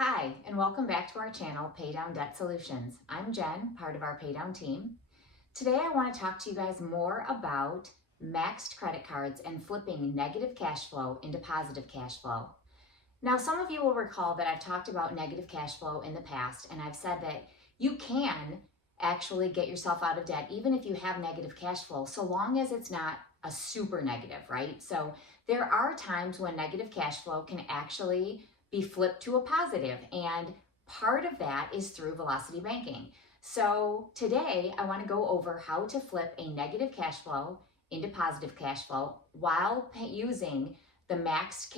Hi, and welcome back to our channel, Pay Down Debt Solutions. I'm Jen, part of our Pay Down team. Today I want to talk to you guys more about maxed credit cards and flipping negative cash flow into positive cash flow. Now, some of you will recall that I've talked about negative cash flow in the past, and I've said that you can actually get yourself out of debt even if you have negative cash flow, so long as it's not a super negative, right? So there are times when negative cash flow can actually be flipped to a positive, and part of that is through velocity banking. So today I want to go over how to flip a negative cash flow into positive cash flow while using the maxed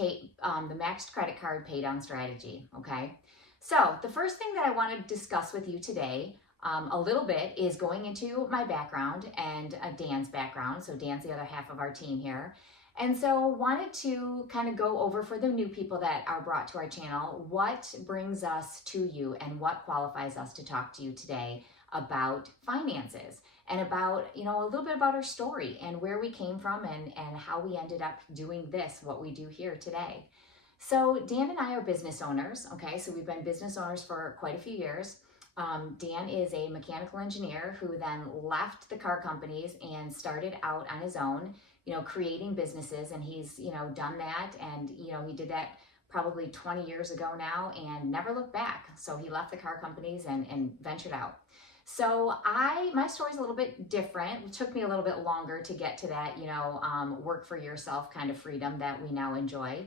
credit card pay down strategy. Okay, so the first thing that I want to discuss with you today a little bit is going into my background and Dan's background. So Dan's the other half of our team here. And so wanted to kind of go over, for the new people that are brought to our channel, what brings us to you and what qualifies us to talk to you today about finances and about, a little bit about our story and where we came from and how we ended up doing this, what we do here today. So Dan and I are business owners, okay? So we've been business owners for quite a few years. Dan is a mechanical engineer who then left the car companies and started out on his own, creating businesses, and he's, done that, and, he did that probably 20 years ago now and never looked back. So he left the car companies and ventured out. So my story's a little bit different. It took me a little bit longer to get to that, work for yourself kind of freedom that we now enjoy.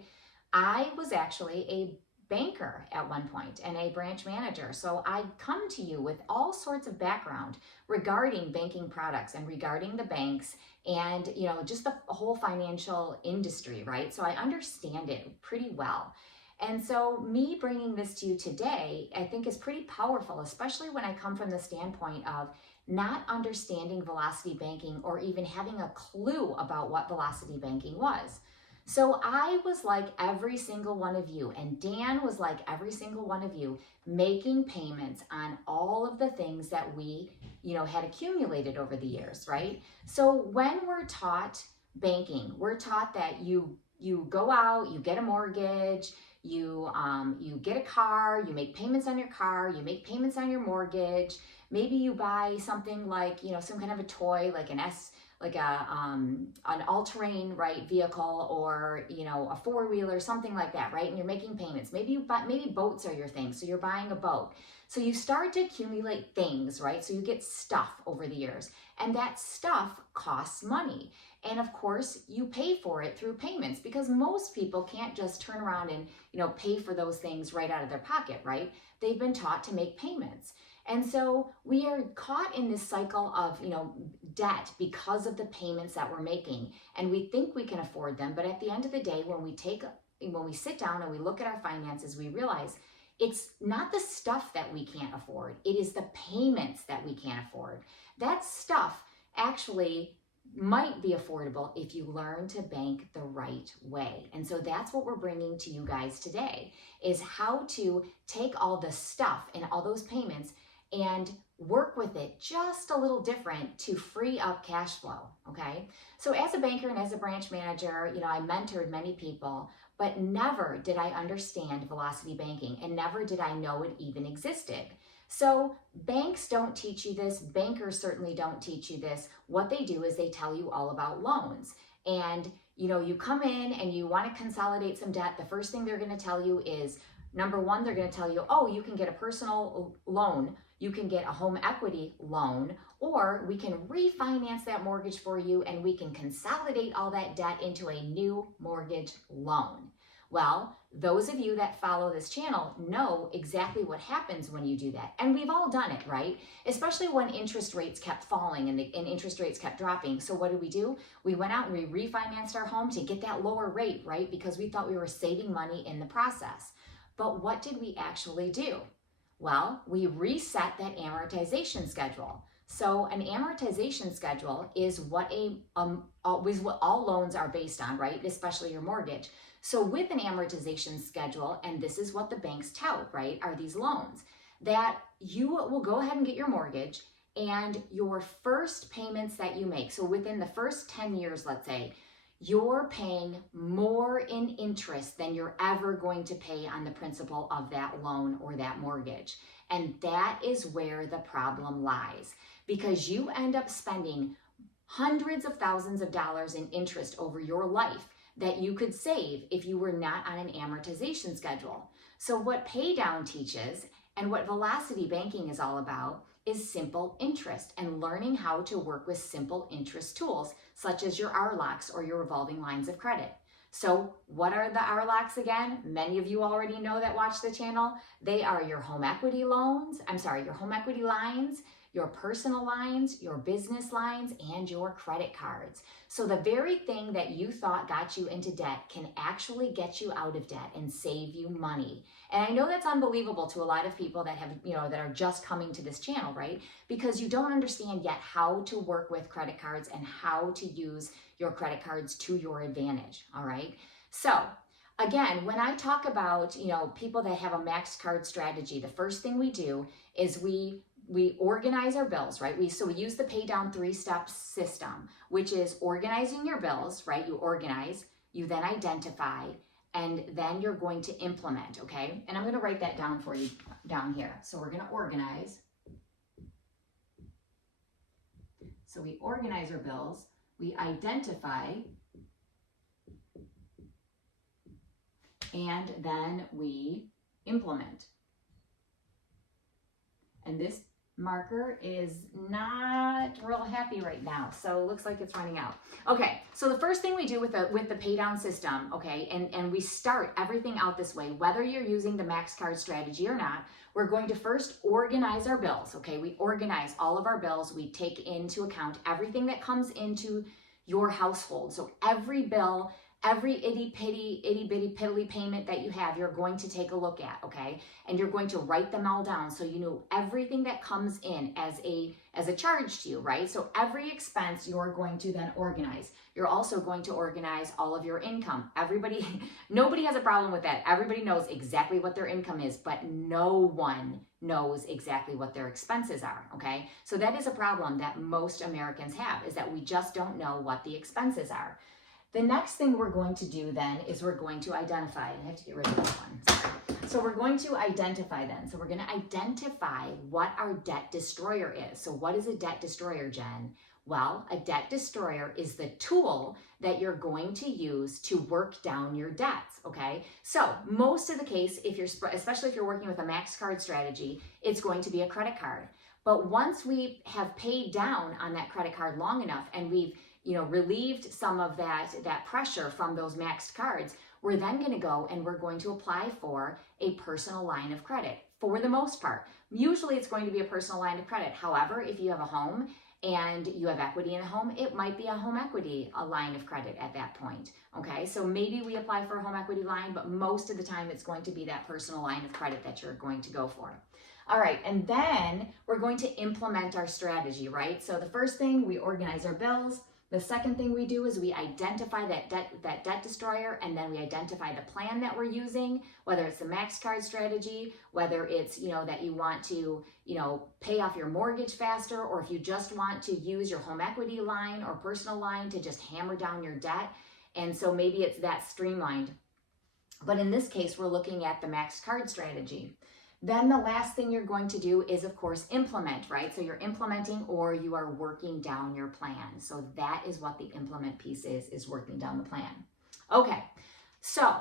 I was actually a banker at one point and a branch manager. So I come to you with all sorts of background regarding banking products and regarding the banks and, just the whole financial industry, right? So I understand it pretty well. And so me bringing this to you today, I think is pretty powerful, especially when I come from the standpoint of not understanding velocity banking or even having a clue about what velocity banking was. So I was like every single one of you, and Dan was like every single one of you, making payments on all of the things that we, had accumulated over the years, right? So when we're taught banking, we're taught that you go out, you get a mortgage, you get a car, you make payments on your car, you make payments on your mortgage. Maybe you buy something like, some kind of a toy, like an all-terrain, right, vehicle, or a four-wheeler, something like that, right? And you're making payments. Maybe boats are your thing, so you're buying a boat. So you start to accumulate things, right? So you get stuff over the years, and that stuff costs money. And of course, you pay for it through payments, because most people can't just turn around and pay for those things right out of their pocket, right? They've been taught to make payments. And so we are caught in this cycle of, debt because of the payments that we're making, and we think we can afford them. But at the end of the day, when we sit down and we look at our finances, we realize it's not the stuff that we can't afford. It is the payments that we can't afford. That stuff actually might be affordable if you learn to bank the right way. And so that's what we're bringing to you guys today, is how to take all the stuff and all those payments and work with it just a little different to free up cash flow, okay? So as a banker and as a branch manager, I mentored many people, but never did I understand velocity banking, and never did I know it even existed. So banks don't teach you this. Bankers certainly don't teach you this. What they do is they tell you all about loans. And, you come in and you want to consolidate some debt. The first thing they're going to tell you is, number one, they're going to tell you, oh, you can get a personal loan, you can get a home equity loan, or we can refinance that mortgage for you and we can consolidate all that debt into a new mortgage loan. Well, those of you that follow this channel know exactly what happens when you do that. And we've all done it, right? Especially when interest rates kept falling and interest rates kept dropping. So what did? We went out and we refinanced our home to get that lower rate, right? Because we thought we were saving money in the process. But what did we actually do? Well, we reset that amortization schedule. So an amortization schedule is what all loans are based on, right? Especially your mortgage. So with an amortization schedule, and this is what the banks tout, right, are these loans, that you will go ahead and get your mortgage, and your first payments that you make, so within the first 10 years, let's say, you're paying more in interest than you're ever going to pay on the principal of that loan or that mortgage. And that is where the problem lies, because you end up spending hundreds of thousands of dollars in interest over your life that you could save if you were not on an amortization schedule. So what pay down teaches and what velocity banking is all about is simple interest and learning how to work with simple interest tools such as your RLOCs or your revolving lines of credit. So what are the RLOCs again? Many of you already know that watch the channel. They are your home equity loans, your home equity lines, your personal lines, your business lines, and your credit cards. So the very thing that you thought got you into debt can actually get you out of debt and save you money. And I know that's unbelievable to a lot of people that have, that are just coming to this channel, right? Because you don't understand yet how to work with credit cards and how to use your credit cards to your advantage, all right? So again, when I talk about, people that have a maxed card strategy, the first thing we do is we organize our bills, right? We use the pay down 3-step system, which is organizing your bills, right? You organize, you then identify, and then you're going to implement, okay? And I'm going to write that down for you down here. So we're going to organize. So we organize our bills, we identify, and then we implement. And this marker is not real happy right now, so it looks like it's running out. Okay, so the first thing we do with the pay down system, okay, and we start everything out this way, whether you're using the max card strategy or not, we're going to first organize our bills, okay? We organize all of our bills. We take into account everything that comes into your household. So every bill, every itty bitty piddly payment that you have, you're going to take a look at, okay? And you're going to write them all down so you know everything that comes in as a charge to you, right? So every expense you're going to then organize. You're also going to organize all of your income. Nobody has a problem with that. Everybody knows exactly what their income is, but no one knows exactly what their expenses are, okay? So that is a problem that most Americans have, is that we just don't know what the expenses are. The next thing we're going to do then is we're going to identify. I have to get rid of this one, sorry. So we're going to identify then. So we're going to identify what our debt destroyer is. So what is a debt destroyer, Jen? Well, a debt destroyer is the tool that you're going to use to work down your debts, okay? So most of the case, especially if you're working with a max card strategy, it's going to be a credit card. But once we have paid down on that credit card long enough and we've relieved some of that pressure from those maxed cards, we're then going to go and we're going to apply for a personal line of credit for the most part. Usually it's going to be a personal line of credit. However, if you have a home and you have equity in the home, it might be a line of credit at that point, okay? So maybe we apply for a home equity line, but most of the time it's going to be that personal line of credit that you're going to go for. All right, and then we're going to implement our strategy, right? So the first thing, we organize our bills. The second thing we do is we identify that debt destroyer, and then we identify the plan that we're using, whether it's the max card strategy, whether it's, that you want to, pay off your mortgage faster, or if you just want to use your home equity line or personal line to just hammer down your debt. And so maybe it's that streamlined. But in this case, we're looking at the max card strategy. Then the last thing you're going to do is, of course, implement, right? So you're implementing or you are working down your plan. So that is what the implement piece is working down the plan. Okay, so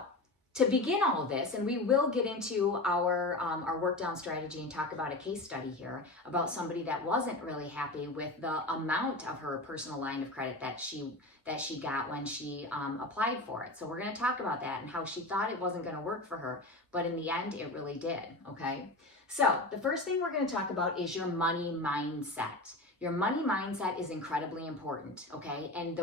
to begin all of this, and we will get into our work down strategy and talk about a case study here about somebody that wasn't really happy with the amount of her personal line of credit that she got when she applied for it. So we're going to talk about that and how she thought it wasn't going to work for her, but in the end, it really did, okay? So the first thing we're going to talk about is your money mindset. Your money mindset is incredibly important, okay? And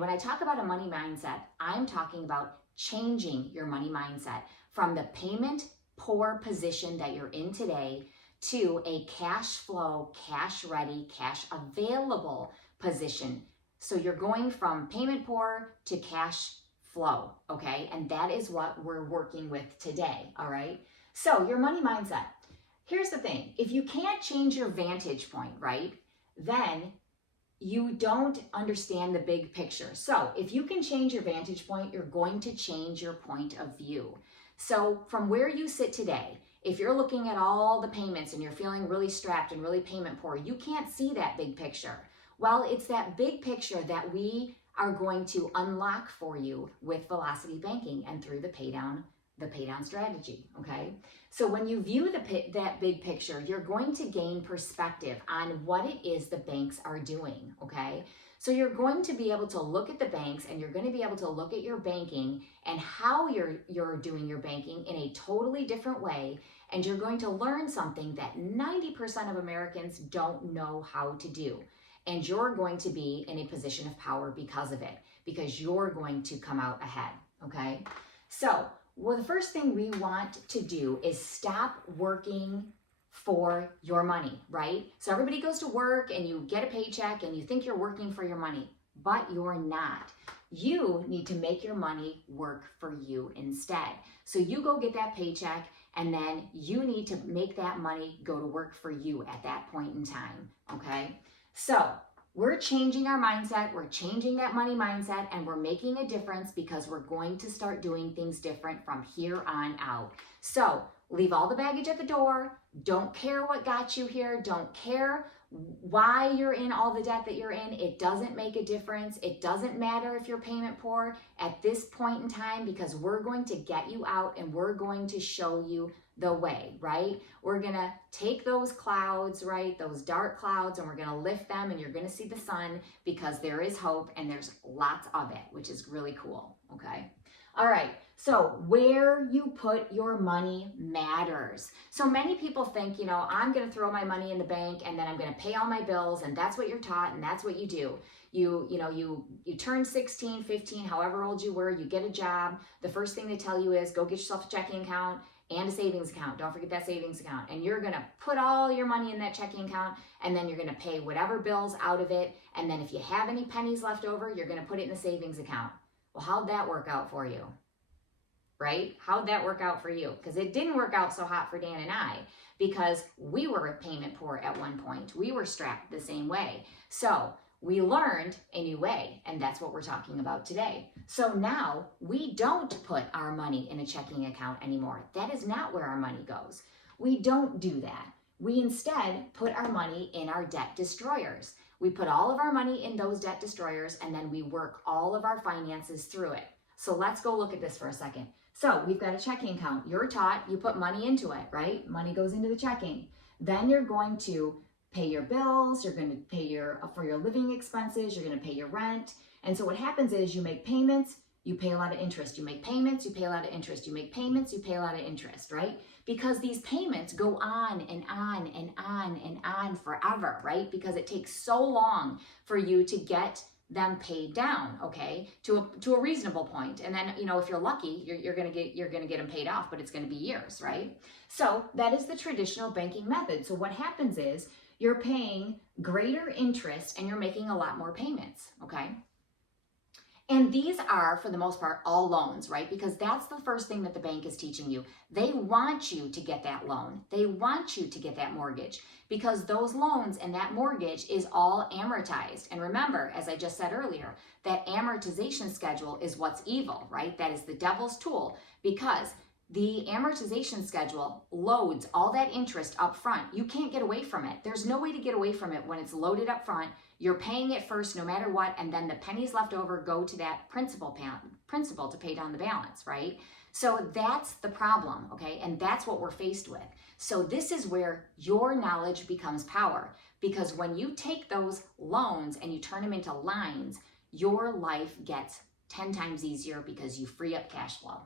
when I talk about a money mindset, I'm talking about changing your money mindset from the payment poor position that you're in today to a cash flow, cash ready, cash available position. So you're going from payment poor to cash flow, okay? And that is what we're working with today, all right? So your money mindset. Here's the thing. If you can't change your vantage point, right, then you don't understand the big picture. So if you can change your vantage point, you're going to change your point of view. So from where you sit today, if you're looking at all the payments and you're feeling really strapped and really payment poor, you can't see that big picture. Well, it's that big picture that we are going to unlock for you with Velocity Banking and through the pay down strategy, okay? So when you view that big picture, you're going to gain perspective on what it is the banks are doing, okay? So you're going to be able to look at the banks and you're going to be able to look at your banking and how you're doing your banking in a totally different way, and you're going to learn something that 90% of Americans don't know how to do. And you're going to be in a position of power because of it, because you're going to come out ahead, okay? So, well, the first thing we want to do is stop working for your money, right? So everybody goes to work and you get a paycheck and you think you're working for your money, but you're not. You need to make your money work for you instead. So you go get that paycheck and then you need to make that money go to work for you at that point in time, okay? So we're changing our mindset, we're changing that money mindset, and we're making a difference because we're going to start doing things different from here on out. So leave all the baggage at the door. Don't care what got you here. Don't care why you're in all the debt that you're in. It doesn't make a difference. It doesn't matter if you're payment poor at this point in time, because we're going to get you out and we're going to show you the way, right? We're gonna take those clouds, right? Those dark clouds, and we're gonna lift them, and you're gonna see the sun, because there is hope and there's lots of it, which is really cool, okay? All right, so where you put your money matters. So many people think, you know, I'm gonna throw my money in the bank and then I'm gonna pay all my bills, and that's what you're taught and that's what you do. You turn 16, 15, however old you were, you get a job. The first thing they tell you is go get yourself a checking account and a savings account. Don't forget that savings account. And you're gonna put all your money in that checking account, and then you're gonna pay whatever bills out of it. And then if you have any pennies left over, you're gonna put it in the savings account. Well, how'd that work out for you? Right? How'd that work out for you? Because it didn't work out so hot for Dan and I, because we were payment poor at one point. We were strapped the same way. So we learned a new way, and that's what we're talking about today. So now we don't put our money in a checking account anymore. That is not where our money goes. We don't do that. We instead put our money in our debt destroyers. We put all of our money in those debt destroyers, and then we work all of our finances through it. So let's go look at this for a second. So we've got a checking account. You're taught you put money into it, right? Money goes into the checking. Then you're going to pay your bills, you're going to pay for your living expenses, you're going to pay your rent. And so what happens is you make payments, you pay a lot of interest. You make payments, you pay a lot of interest. You make payments, you pay a lot of interest, right? Because these payments go on and on and on and on forever, right? Because it takes so long for you to get them paid down, okay, to a reasonable point. And then, you know, if you're lucky, you're gonna get them paid off, but it's gonna be years, right? So that is the traditional banking method. So what happens is you're paying greater interest and you're making a lot more payments, okay? And these are, for the most part, all loans, right? Because that's the first thing that the bank is teaching you. They want you to get that loan. They want you to get that mortgage, because those loans and that mortgage is all amortized. And remember, as I just said earlier, that amortization schedule is what's evil, right? That is the devil's tool, because the amortization schedule loads all that interest up front. You can't get away from it. There's no way to get away from it when it's loaded up front. You're paying it first no matter what, and then the pennies left over go to that principal to pay down the balance, right? So that's the problem, okay? And that's what we're faced with. So this is where your knowledge becomes power, because when you take those loans and you turn them into lines, your life gets 10 times easier because you free up cash flow.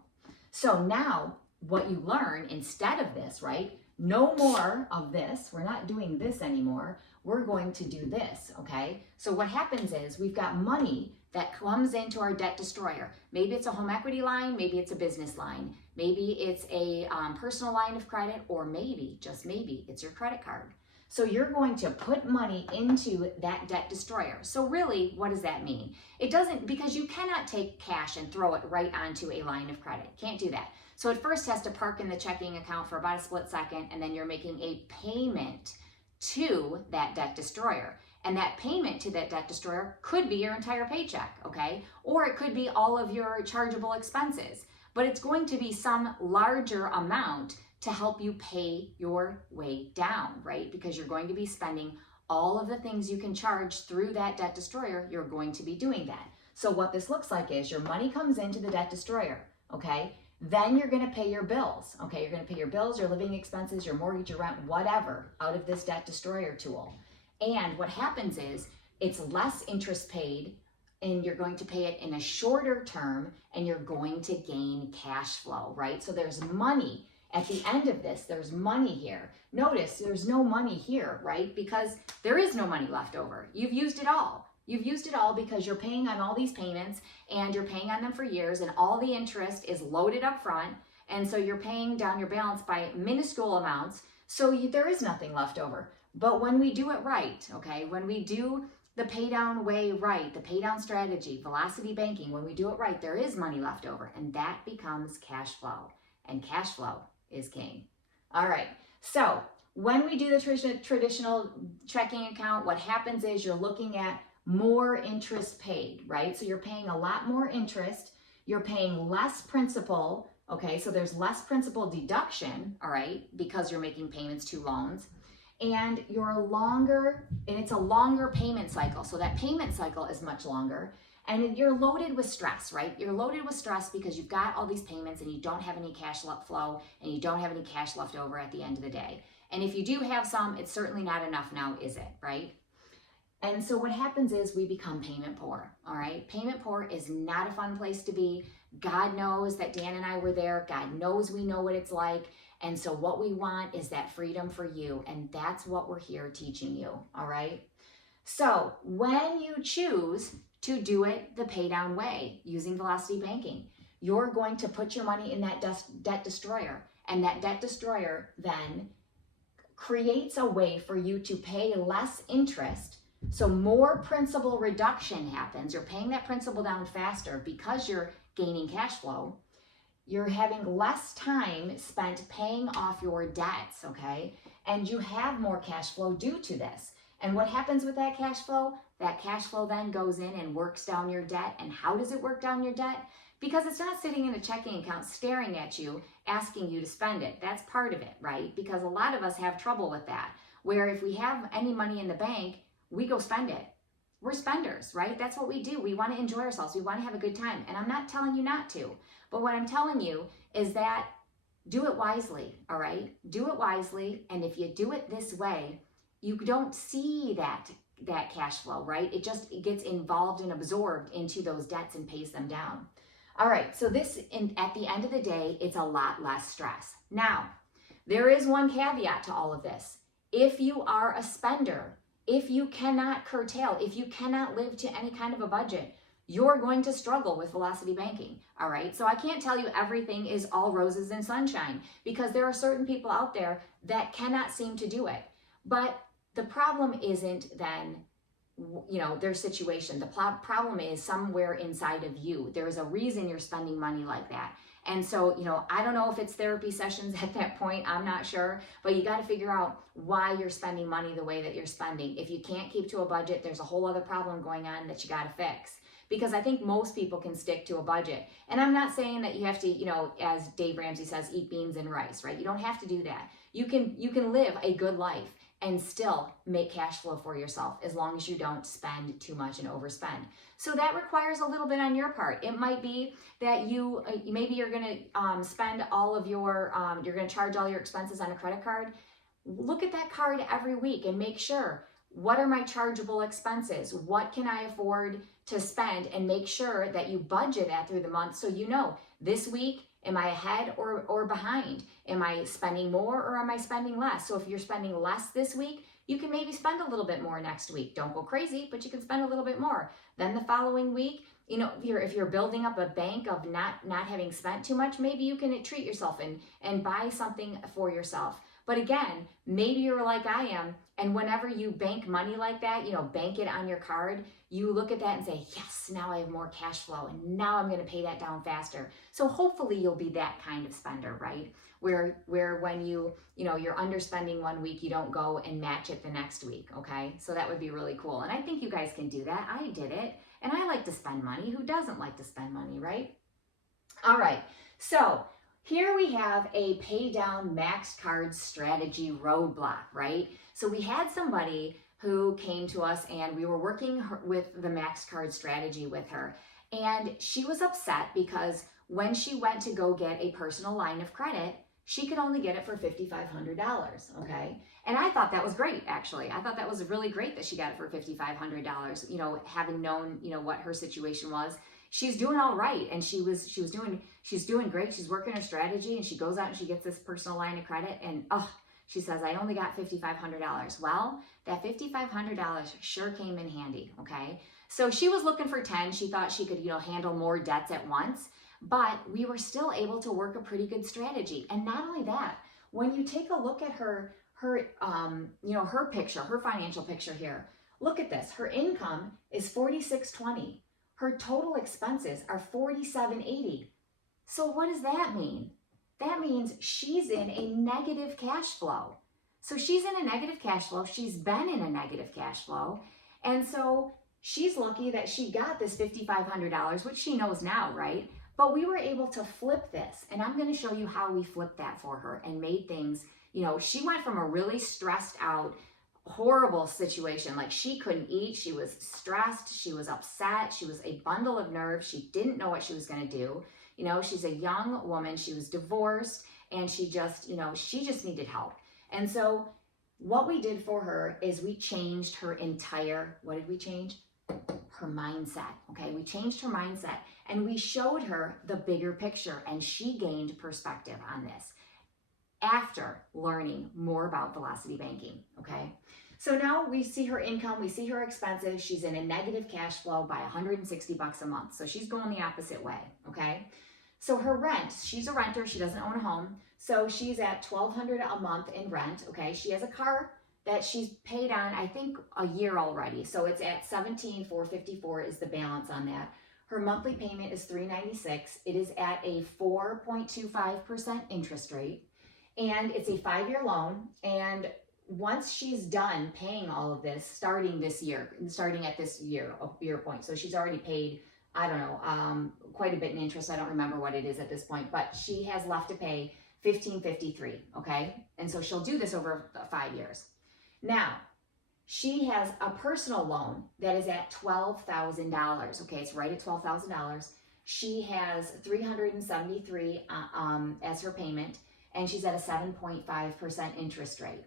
So now what you learn instead of this, right? No more of this. We're not doing this anymore. We're going to do this, okay? So what happens is we've got money that comes into our debt destroyer. Maybe it's a home equity line, maybe it's a business line, maybe it's a personal line of credit, or maybe, just maybe, it's your credit card. So you're going to put money into that debt destroyer. So really, what does that mean? It doesn't, because you cannot take cash and throw it right onto a line of credit. Can't do that. So it first has to park in the checking account for about a split second, and then you're making a payment to that debt destroyer. And that payment to that debt destroyer could be your entire paycheck, okay? Or it could be all of your chargeable expenses. But it's going to be some larger amount to help you pay your way down, right? Because you're going to be spending all of the things you can charge through that debt destroyer. You're going to be doing that. So what this looks like is your money comes into the debt destroyer, okay? Then you're going to pay your bills, okay? You're going to pay your bills, your living expenses, your mortgage, your rent, whatever, out of this debt destroyer tool. And what happens is it's less interest paid, and you're going to pay it in a shorter term, and you're going to gain cash flow, right? So there's money at the end of this. There's money here. Notice there's no money here, right? Because there is no money left over. You've used it all. You've used it all because you're paying on all these payments, and you're paying on them for years, and all the interest is loaded up front. And so you're paying down your balance by minuscule amounts. So there is nothing left over. But when we do it right, okay, when we do the pay down way right, the pay down strategy, velocity banking, when we do it right, there is money left over, and that becomes cash flow. And cash flow is king. All right, so when we do the traditional checking account, what happens is you're looking at more interest paid, right? So you're paying a lot more interest, you're paying less principal, okay? So there's less principal deduction, all right, because you're making payments to loans. And it's a longer payment cycle. So that payment cycle is much longer, and you're loaded with stress, right? You're loaded with stress because you've got all these payments and you don't have any cash flow, and you don't have any cash left over at the end of the day. And if you do have some, it's certainly not enough now, is it, right? And so what happens is we become payment poor, all right? Payment poor is not a fun place to be. God knows that Dan and I were there. God knows we know what it's like. And so what we want is that freedom for you. And that's what we're here teaching you, all right? So when you choose to do it the pay down way using velocity banking, you're going to put your money in that debt destroyer. And that debt destroyer then creates a way for you to pay less interest. So more principal reduction happens. You're paying that principal down faster because you're gaining cash flow. You're having less time spent paying off your debts, okay? And you have more cash flow due to this. And what happens with that cash flow? That cash flow then goes in and works down your debt. And how does it work down your debt? Because it's not sitting in a checking account staring at you, asking you to spend it. That's part of it, right? Because a lot of us have trouble with that, where if we have any money in the bank, we go spend it. We're spenders, right? That's what we do. We want to enjoy ourselves. We want to have a good time. And I'm not telling you not to. But what I'm telling you is that do it wisely, all right? Do it wisely. And if you do it this way, you don't see that cash flow, right? It gets involved and absorbed into those debts and pays them down. All right, so at the end of the day, it's a lot less stress. Now, there is one caveat to all of this. If you are a spender, if you cannot curtail, if you cannot live to any kind of a budget, you're going to struggle with velocity banking, all right? So I can't tell you everything is all roses and sunshine, because there are certain people out there that cannot seem to do it. But the problem isn't then, their situation. The problem is somewhere inside of you. There's a reason you're spending money like that. And so, I don't know if it's therapy sessions at that point, I'm not sure, but you got to figure out why you're spending money the way that you're spending. If you can't keep to a budget, there's a whole other problem going on that you got to fix. Because I think most people can stick to a budget. And I'm not saying that you have to, as Dave Ramsey says, eat beans and rice, right? You don't have to do that. You can live a good life and still make cash flow for yourself as long as you don't spend too much and overspend. So that requires a little bit on your part. It might be that maybe you're going to spend all of your, you're going to charge all your expenses on a credit card. Look at that card every week and make sure, what are my chargeable expenses? What can I afford to spend? And make sure that you budget that through the month so this week, am I ahead or behind? Am I spending more or am I spending less? So if you're spending less this week, you can maybe spend a little bit more next week. Don't go crazy, but you can spend a little bit more. Then the following week, if you're building up a bank of not having spent too much, maybe you can treat yourself and buy something for yourself. But again, maybe you're like I am, and whenever you bank money like that, bank it on your card, you look at that and say, yes, now I have more cash flow, and now I'm going to pay that down faster. So hopefully you'll be that kind of spender, right? Where when you're underspending one week, you don't go and match it the next week, okay? So that would be really cool. And I think you guys can do that. I did it, and I like to spend money. Who doesn't like to spend money, right? All right, so here we have a pay down maxed cards strategy roadblock, right? So we had somebody who came to us and we were working with the maxed card strategy with her. And she was upset because when she went to go get a personal line of credit, she could only get it for $5,500, okay? And I thought that was great, actually. I thought that was really great that she got it for $5,500, having known, what her situation was. She's doing all right, and she's doing great. She's working her strategy, and she goes out and she gets this personal line of credit, and she says, I only got $5,500. Well, that $5,500 sure came in handy, okay? So she was looking for 10. She thought she could, handle more debts at once, but we were still able to work a pretty good strategy. And not only that, when you take a look at her picture, her financial picture here, look at this. Her income is $4,620. Her total expenses are $4,780. So what does that mean? That means she's in a negative cash flow. So she's in a negative cash flow. She's been in a negative cash flow. And so she's lucky that she got this $5,500, which she knows now, right? But we were able to flip this. And I'm going to show you how we flipped that for her and made things, she went from a really stressed out, horrible situation. Like she couldn't eat. She was stressed. She was upset. She was a bundle of nerves. She didn't know what she was going to do. She's a young woman. She was divorced, and she just needed help. And so what we did for her is we changed her entire, what did we change? Her mindset. Okay. We changed her mindset, and we showed her the bigger picture, and she gained perspective on this after learning more about velocity banking, okay? So now we see her income, we see her expenses. She's in a negative cash flow by $160 a month. So she's going the opposite way, okay? So her rent, she's a renter, she doesn't own a home. So she's at $1,200 a month in rent, okay? She has a car that she's paid on, I think, a year already. So it's at $17,454 is the balance on that. Her monthly payment is $396. It is at a 4.25% interest rate. And it's a 5-year loan. And once she's done paying all of this, starting at this year point, so she's already paid, I don't know, quite a bit in interest. I don't remember what it is at this point, but she has left to pay $1,553, okay? And so she'll do this over 5 years. Now, she has a personal loan that is at $12,000, okay? It's right at $12,000. She has $373 as her payment, and she's at a 7.5% interest rate.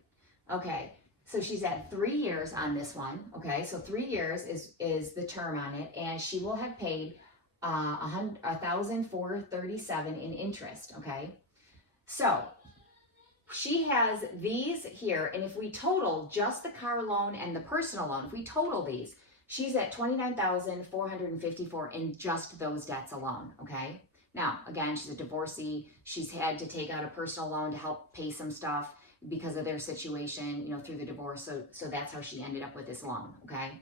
Okay, so she's at 3 years on this one. Okay, so 3 years is the term on it, and she will have paid $1,437 in interest. Okay, so she has these here, and if we total just the car loan and the personal loan, if we total these, she's at $29,454 in just those debts alone. Okay. Now, again, she's a divorcee. She's had to take out a personal loan to help pay some stuff because of their situation, through the divorce. So that's how she ended up with this loan, okay?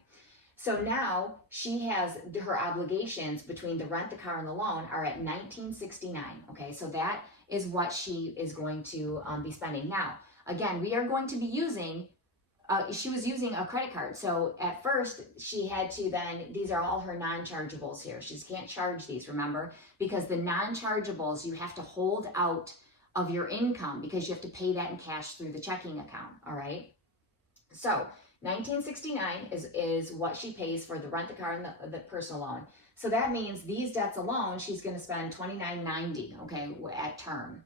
So now she has her obligations between the rent, the car, and the loan are at $1,969, okay? So that is what she is going to be spending. Now, again, we are going to be using she was using a credit card. So at first she had to these are all her non-chargeables here. She can't charge these, remember, because the non-chargeables you have to hold out of your income because you have to pay that in cash through the checking account. All right. So $1,969 is what she pays for the rent, the car, and the personal loan. So that means these debts alone, she's going to spend $2,990, okay, at term.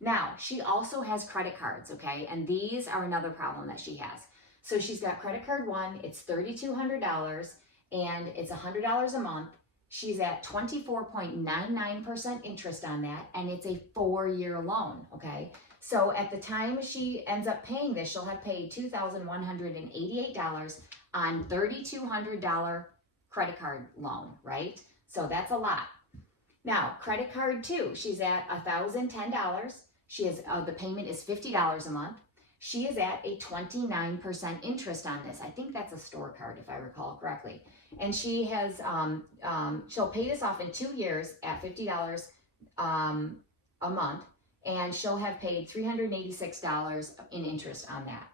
Now, she also has credit cards, okay, and these are another problem that she has. So she's got credit card one, it's $3,200, and it's $100 a month. She's at 24.99% interest on that, and it's a 4-year loan, okay? So at the time she ends up paying this, she'll have paid $2,188 on $3,200 credit card loan, right? So that's a lot. Now, credit card two, she's at $1,010. She has the payment is $50 a month. she is at a 29% interest on this. I think that's a store card if I recall correctly. And she has, she'll pay this off in 2 years at $50 a month, and she'll have paid $386 in interest on that.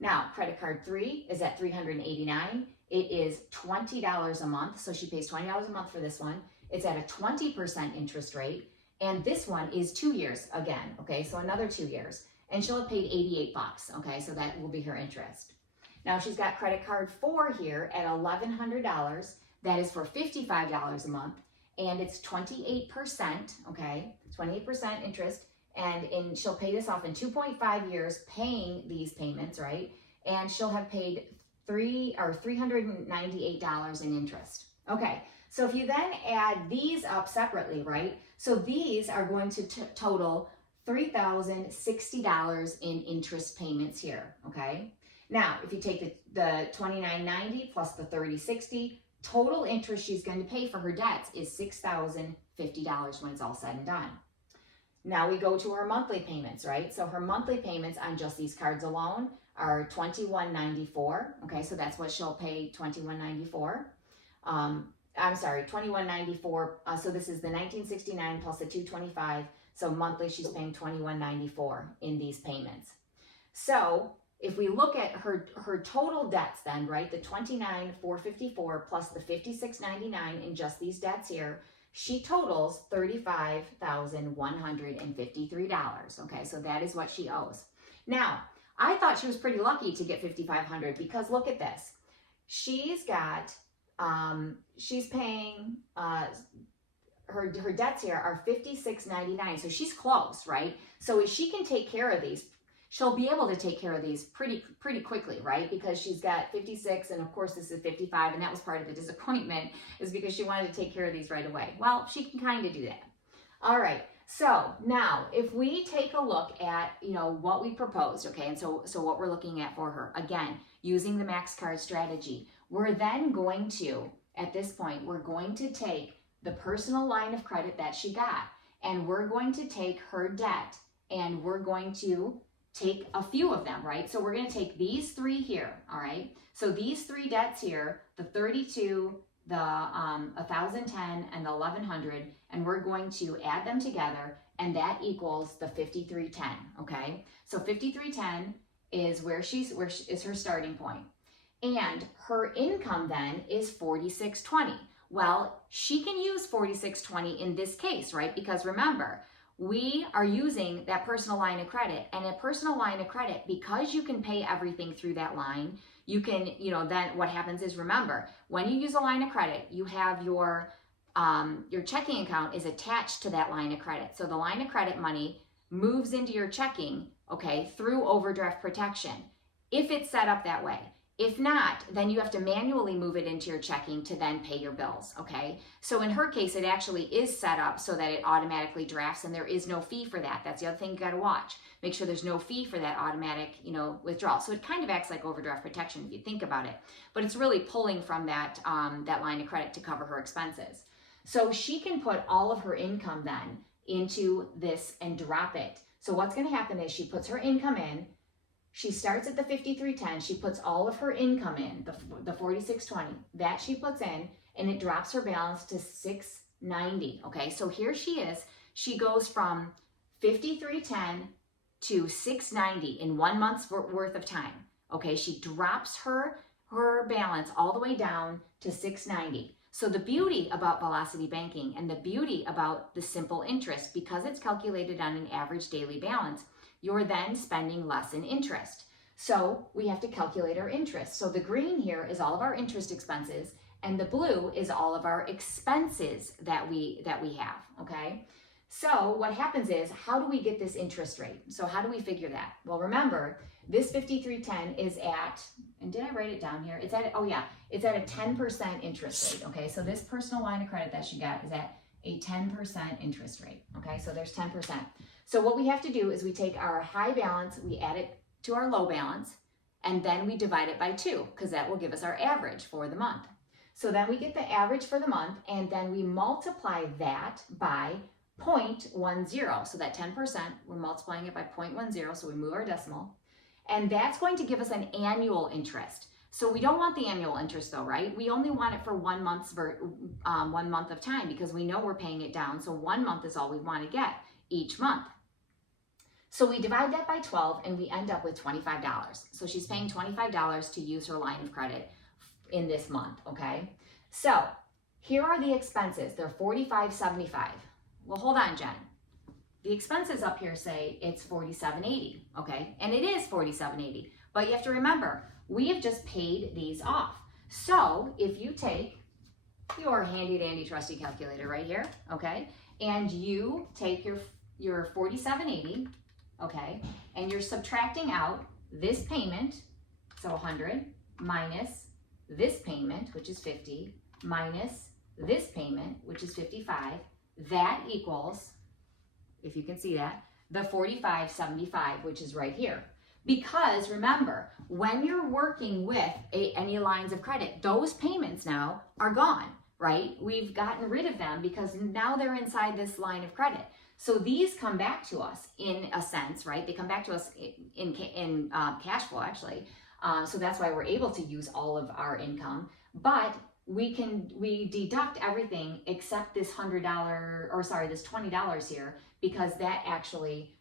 Now, credit card 3 is at $389. It is $20 a month, so she pays $20 a month for this one. It's at a 20% interest rate, and this one is 2 years again, okay, so another 2 years. And she'll have paid $88, okay, so that will be her interest. Now, she's got credit card 4 here at $1,100. That is for $55 a month, and it's 28%, okay, 28% interest. And she'll pay this off in 2.5 years, paying these payments, right? And she'll have paid $398 in interest. Okay, so if you then add these up separately, right? So these are going to total $3,060 in interest payments here, okay? Now, if you take the $2,990 plus the $3,060, total interest she's going to pay for her debts is $6,050 when it's all said and done. Now we go to her monthly payments, right? So her monthly payments on just these cards alone are $21.94. Okay, so that's what she'll pay, $21.94. I'm sorry, $21.94. So this is the $1,969 plus the $225. So monthly she's paying $21.94 in these payments. So if we look at her total debts then, right, the $29,454 plus the $56.99 in just these debts here, she totals $35,153, okay? So that is what she owes. Now, I thought she was pretty lucky to get $5,500 because look at this. She's got, she's paying, her debts here are $56.99, so she's close, right? So if she can take care of these, she'll be able to take care of these pretty quickly, right? Because she's got 56, and of course this is 55, and that was part of the disappointment, is because she wanted to take care of these right away. Well, she can kind of do that. All right, so now if we take a look at, you know, what we proposed, okay, and so what we're looking at for her, again, using the max card strategy, we're then going to, at this point, we're going to take the personal line of credit that she got, and we're going to take her debt, and we're going to take a few of them, right? So we're going to take these 3 here, all right? So these 3 debts here, the 32, the 1,010, and the 1,100, and we're going to add them together, and that equals the 5,310, okay? So 5,310 is where is her starting point. And her income then is 4,620. Well, she can use 4,620 in this case, right? Because remember, we are using that personal line of credit, and a personal line of credit, because you can pay everything through that line, you can, you know, then what happens is, remember, when you use a line of credit, you have your checking account is attached to that line of credit. So the line of credit money moves into your checking, okay, through overdraft protection, if it's set up that way. If not, then you have to manually move it into your checking to then pay your bills, okay? So in her case, it actually is set up so that it automatically drafts, and there is no fee for that. That's the other thing you gotta watch. Make sure there's no fee for that automatic, you know, withdrawal. So it kind of acts like overdraft protection if you think about it, but it's really pulling from that, that line of credit to cover her expenses. So she can put all of her income then into this and drop it. So what's gonna happen is she puts her income in, she starts at the 5,310, she puts all of her income in, the 4,620, that she puts in, and it drops her balance to 690, okay? So here she is, she goes from 5,310 to 690 in 1 month's worth of time, okay? She drops her balance all the way down to 690. So the beauty about velocity banking and the beauty about the simple interest, because it's calculated on an average daily balance, you're then spending less in interest. So we have to calculate our interest. So the green here is all of our interest expenses, and the blue is all of our expenses that we have, okay? So what happens is, how do we get this interest rate? So how do we figure that? Well, remember, this 5,310 is at, and did I write it down here? It's at, oh yeah, it's at a 10% interest rate, okay? So this personal line of credit that she got is at a 10% interest rate, okay? So there's 10%. So what we have to do is we take our high balance, we add it to our low balance, and then we divide it by 2, because that will give us our average for the month. So then we get the average for the month, and then we multiply that by 0.10. So that 10%, we're multiplying it by 0.10, so we move our decimal. And that's going to give us an annual interest. So we don't want the annual interest though, right? We only want it for 1 month of time because we know we're paying it down. So 1 month is all we want to get each month. So we divide that by 12 and we end up with $25. So she's paying $25 to use her line of credit in this month, okay? So here are the expenses. They're $45.75. Well, hold on, Jen. The expenses up here say it's $47.80, okay? And it is $47.80, but you have to remember, we have just paid these off. So if you take your handy dandy trusty calculator right here, okay, and you take your $47.80, okay, and you're subtracting out this payment, so 100, minus this payment, which is 50, minus this payment, which is 55, that equals, if you can see that, the $45.75, which is right here. Because remember, when you're working with any lines of credit, those payments now are gone, right? We've gotten rid of them because now they're inside this line of credit. So these come back to us in a sense, right? They come back to us in cash flow, actually. So that's why we're able to use all of our income. But we deduct everything except this this $20 here, because that actually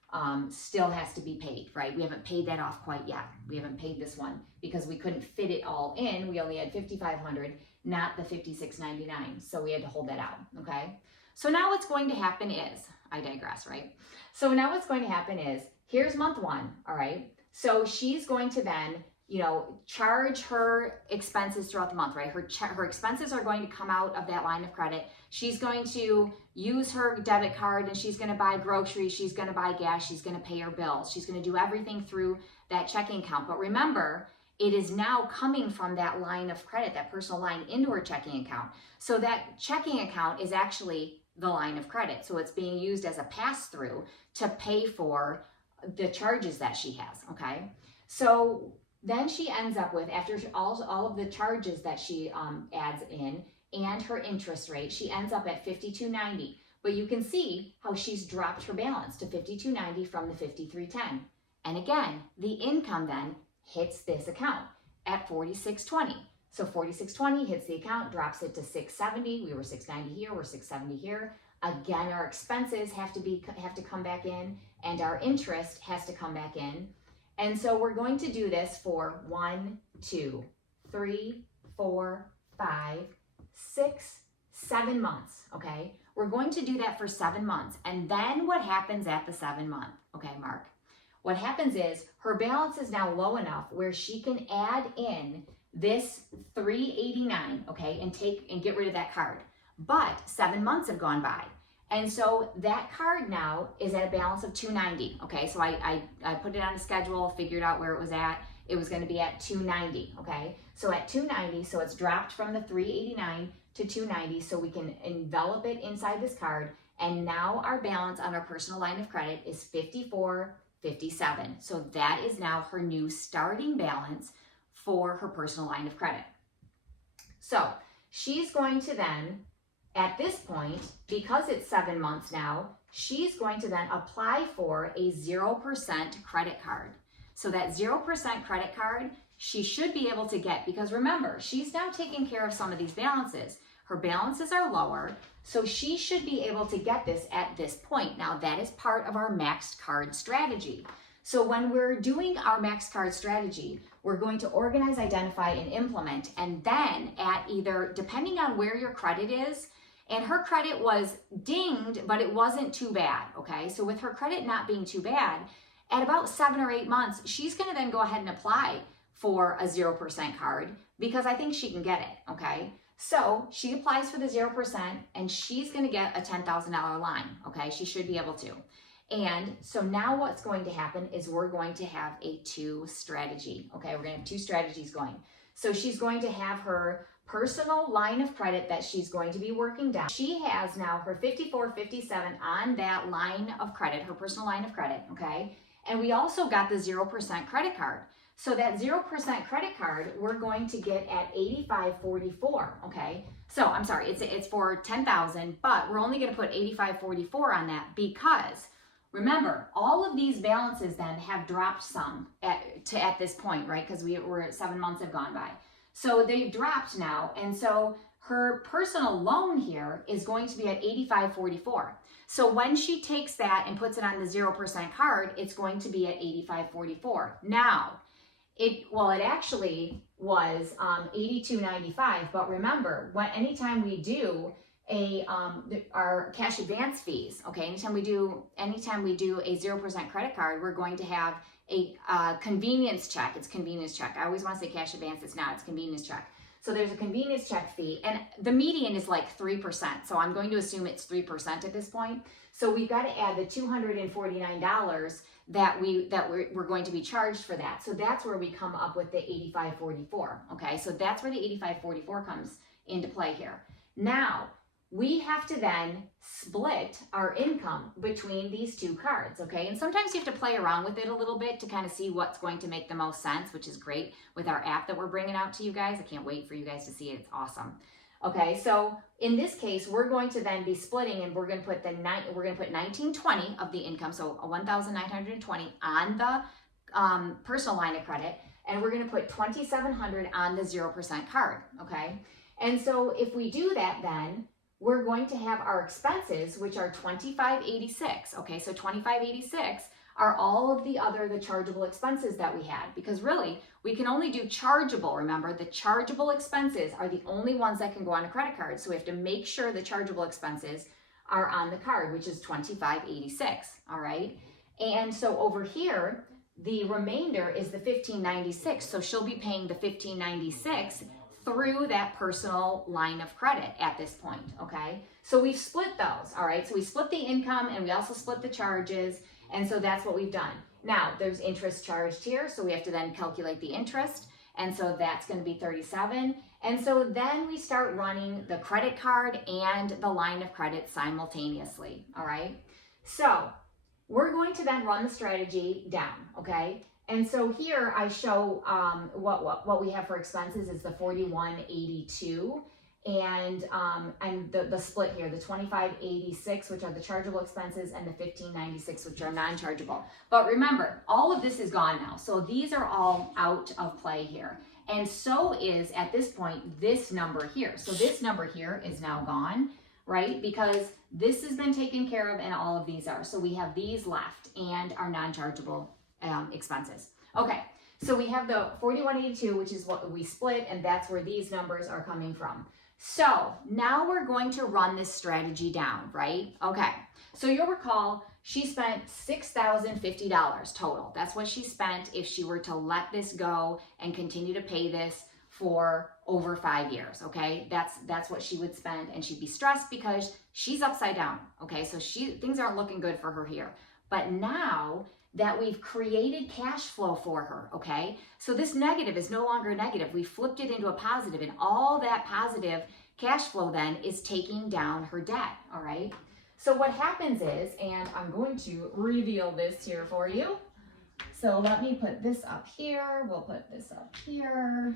still has to be paid, right? We haven't paid that off quite yet. We haven't paid this one because we couldn't fit it all in. We only had $5,500, not the $56.99. So we had to hold that out, okay? So now what's going to happen is, I digress, right? So now what's going to happen is, here's month 1, all right? So she's going to then, charge her expenses throughout the month, right? Her expenses are going to come out of that line of credit. She's going to use her debit card and she's going to buy groceries. She's going to buy gas. She's going to pay her bills. She's going to do everything through that checking account. But remember, it is now coming from that line of credit, that personal line, into her checking account. So that checking account is actually the line of credit. So it's being used as a pass-through to pay for the charges that she has, okay? So then she ends up with, after all of the charges that she adds in and her interest rate, she ends up at $52.90. But you can see how she's dropped her balance to $52.90 from the $53.10. And again, the income then hits this account at $46.20. So $46.20 hits the account, drops it to $670. We were $690 here, we're $670 here. Again, our expenses have to come back in, and our interest has to come back in. And so we're going to do this for 1, 2, 3, 4, 5, 6, 7 months, okay? We're going to do that for 7 months. And then what happens at the 7 month? Okay, Mark. What happens is her balance is now low enough where she can add in this $389, okay, and get rid of that card. But 7 months have gone by. And so that card now is at a balance of $290, okay? So I put it on a schedule, figured out where it was at. It was going to be at $290, okay? So at $290, so it's dropped from the $389 to $290, so we can envelop it inside this card. And now our balance on our personal line of credit is $54.57. So that is now her new starting balance for her personal line of credit. So she's going to then, at this point, because it's 7 months now, she's going to then apply for a 0% credit card. So that 0% credit card, she should be able to get, because remember, she's now taking care of some of these balances. Her balances are lower, so she should be able to get this at this point. Now, that is part of our maxed card strategy. So when we're doing our maxed card strategy, we're going to organize, identify, and implement, and then at either, depending on where your credit is, and her credit was dinged, but it wasn't too bad, okay? So with her credit not being too bad, at about 7 or 8 months, she's gonna then go ahead and apply for a 0% card because I think she can get it, okay? So she applies for the 0% and she's gonna get a $10,000 line, okay? She should be able to. And so now what's going to happen is we're going to have a 2 strategy, okay? We're gonna have 2 strategies going. So she's going to have her personal line of credit that she's going to be working down. She has now her $54.57 on that line of credit, her personal line of credit, okay? And we also got the 0% credit card. So that 0% credit card, we're going to get at $85.44, okay? So I'm sorry, it's for $10,000, but we're only gonna put $85.44 on that because remember, all of these balances then have dropped some at this point, right? Because we're 7 months have gone by. So they've dropped now. And so her personal loan here is going to be at $85.44. So when she takes that and puts it on the 0% card, it's going to be at $85.44. Now, it actually was $82.95, but remember, anytime we do our cash advance fees, okay, anytime we do a 0% credit card, we're going to have a convenience check. It's convenience check. I always want to say cash advance. It's not. It's convenience check. So there's a convenience check fee, and the median is like 3%. So I'm going to assume it's 3% at this point. So we've got to add the $249 that we're going to be charged for that. So that's where we come up with the $85.44. Okay, so that's where the $85.44 comes into play here. Now, we have to then split our income between these two cards, okay? And sometimes you have to play around with it a little bit to kind of see what's going to make the most sense, which is great with our app that we're bringing out to you guys. I can't wait for you guys to see it. It's awesome. Okay, so in this case, we're going to then be splitting, and we're going to put $1,920 of the income, so $1,920 on the personal line of credit, and we're going to put $2,700 on the 0% card, okay? And so if we do that, then we're going to have our expenses, which are $25.86. Okay, so $25.86 are all of the chargeable expenses that we had, because really we can only do chargeable. Remember, the chargeable expenses are the only ones that can go on a credit card. So we have to make sure the chargeable expenses are on the card, which is $25.86. All right. And so over here, the remainder is the $15.96. So she'll be paying the $15.96 through that personal line of credit at this point, okay? So we've split those, all right? So we split the income, and we also split the charges, and so that's what we've done. Now, there's interest charged here, so we have to then calculate the interest, and so that's going to be $37. And so then we start running the credit card and the line of credit simultaneously, all right? So we're going to then run the strategy down, okay? And so here I show what we have for expenses is the $41.82, and the split here, the $25.86, which are the chargeable expenses, and the $15.96, which are non-chargeable. But remember, all of this is gone now. So these are all out of play here. And so is, at this point, this number here. So this number here is now gone, right? Because this has been taken care of, and all of these are. So we have these left and our non-chargeable expenses. Okay, so we have the $41.82, which is what we split, and that's where these numbers are coming from. So now we're going to run this strategy down, right? Okay, so you'll recall she spent $6,050 total. That's what she spent if she were to let this go and continue to pay this for over 5 years, okay? That's what she would spend, and she'd be stressed because she's upside down, okay? So things aren't looking good for her here. But now that we've created cash flow for her, okay? So this negative is no longer negative. We flipped it into a positive, and all that positive cash flow then is taking down her debt, all right? So what happens is, and I'm going to reveal this here for you. So let me put this up here. We'll put this up here.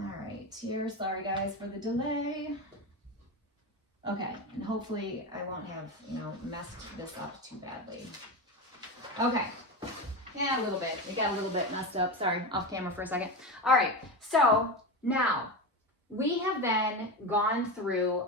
All right, here, sorry guys for the delay. Okay, and hopefully I won't have, messed this up too badly. Okay, yeah, a little bit. It got a little bit messed up. Sorry, off camera for a second. All right, so now we have then gone through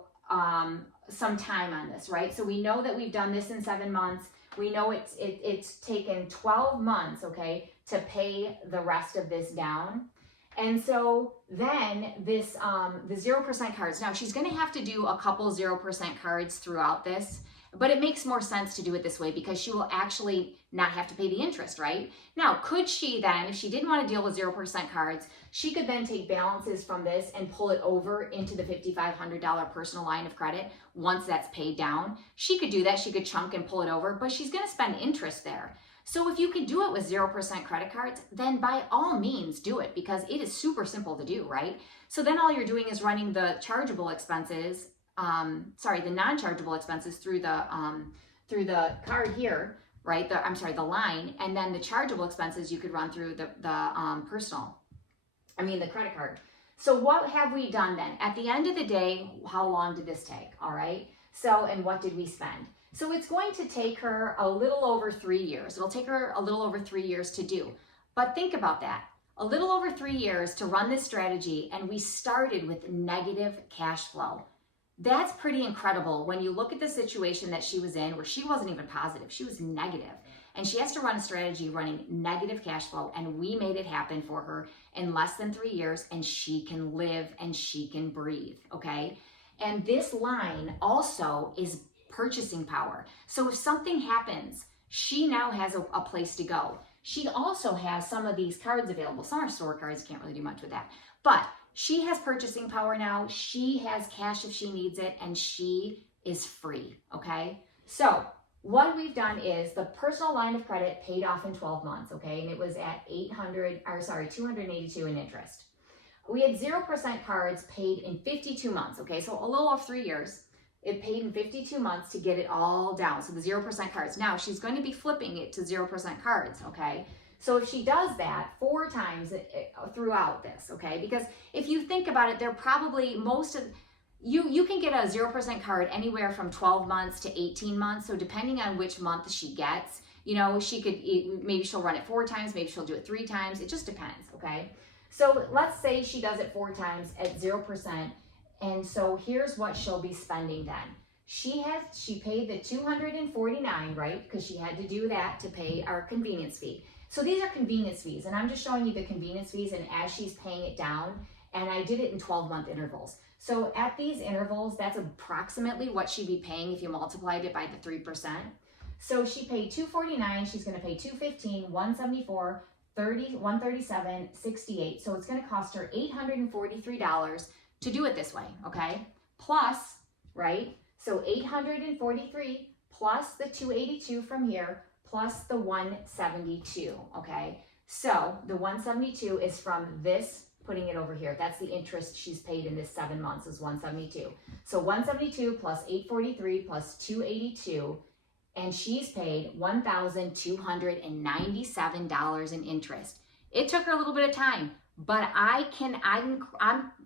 some time on this, right? So we know that we've done this in 7 months. We know it's taken 12 months, okay, to pay the rest of this down. And so then this, the 0% cards, now she's going to have to do a couple 0% cards throughout this, but it makes more sense to do it this way because she will actually not have to pay the interest, right? Now, could she then, if she didn't want to deal with 0% cards, she could then take balances from this and pull it over into the $5,500 personal line of credit once that's paid down. She could do that. She could chunk and pull it over, but she's going to spend interest there. So if you can do it with 0% credit cards, then by all means do it because it is super simple to do, right? So then all you're doing is running the chargeable expenses, the non-chargeable expenses through the card here, right? The line, and then the chargeable expenses you could run through the credit card. So what have we done then? At the end of the day, how long did this take? All right. So, and what did we spend? So it's going to take her a little over 3 years. It'll take her a little over 3 years to do. But think about that. A little over 3 years to run this strategy, and we started with negative cash flow. That's pretty incredible when you look at the situation that she was in, where she wasn't even positive, she was negative. And she has to run a strategy running negative cash flow, and we made it happen for her in less than 3 years, and she can live and she can breathe, okay? And this line also is purchasing power. So if something happens, she now has a place to go. She also has some of these cards available. Some are store cards, can't really do much with that. But she has purchasing power now. She has cash if she needs it, and she is free, okay? So what we've done is the personal line of credit paid off in 12 months, okay? And it was at $282 in interest. We had 0% cards paid in 52 months, okay? So a little off 3 years. It paid in 52 months to get it all down. So the 0% cards. Now she's going to be flipping it to 0% cards, okay? So if she does that 4 times throughout this, okay? Because if you think about it, they're probably you can get a 0% card anywhere from 12 months to 18 months. So depending on which month she gets, you know, maybe she'll run it 4 times, maybe she'll do it 3 times. It just depends, okay? So let's say she does it 4 times at 0%. And so here's what she'll be spending then. She paid the $249, right? Because she had to do that to pay our convenience fee. So these are convenience fees, and I'm just showing you the convenience fees, and as she's paying it down, and I did it in 12-month intervals. So at these intervals, that's approximately what she'd be paying if you multiplied it by the 3%. So she paid $249, she's gonna pay $215, $174, $30, $137, $68. So it's gonna cost her $843 to do it this way, okay? Plus, right? So 843 plus the 282 from here, plus the 172, okay? So the 172 is from this, putting it over here. That's the interest she's paid in this 7 months is 172. So 172 plus 843 plus 282, and she's paid $1,297 in interest. It took her a little bit of time, but I'm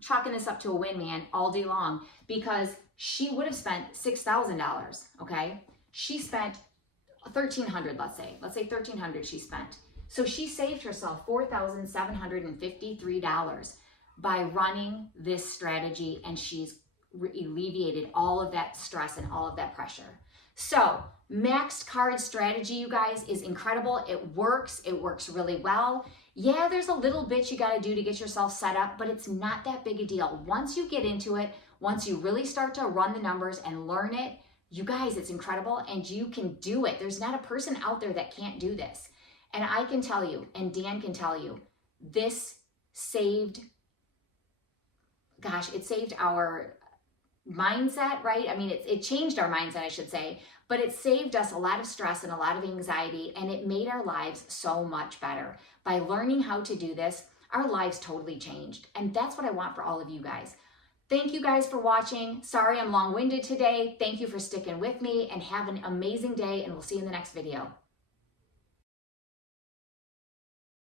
chalking this up to a win, man, all day long, because she would have spent $6,000, okay? She spent $1,300, let's say $1,300 she spent. So she saved herself $4,753 by running this strategy, and she's alleviated all of that stress and all of that pressure. So maxed card strategy, you guys, is incredible. It works really well. Yeah, there's a little bit you got to do to get yourself set up, but it's not that big a deal. Once you get into it, once you really start to run the numbers and learn it, you guys, it's incredible, and you can do it. There's not a person out there that can't do this. And I can tell you, and Dan can tell you, this saved, it saved our mindset, right? I mean, it changed our mindset, I should say, but it saved us a lot of stress and a lot of anxiety, and it made our lives so much better. By learning how to do this, our lives totally changed. And that's what I want for all of you guys. Thank you guys for watching. Sorry I'm long-winded today. Thank you for sticking with me, and have an amazing day, and we'll see you in the next video.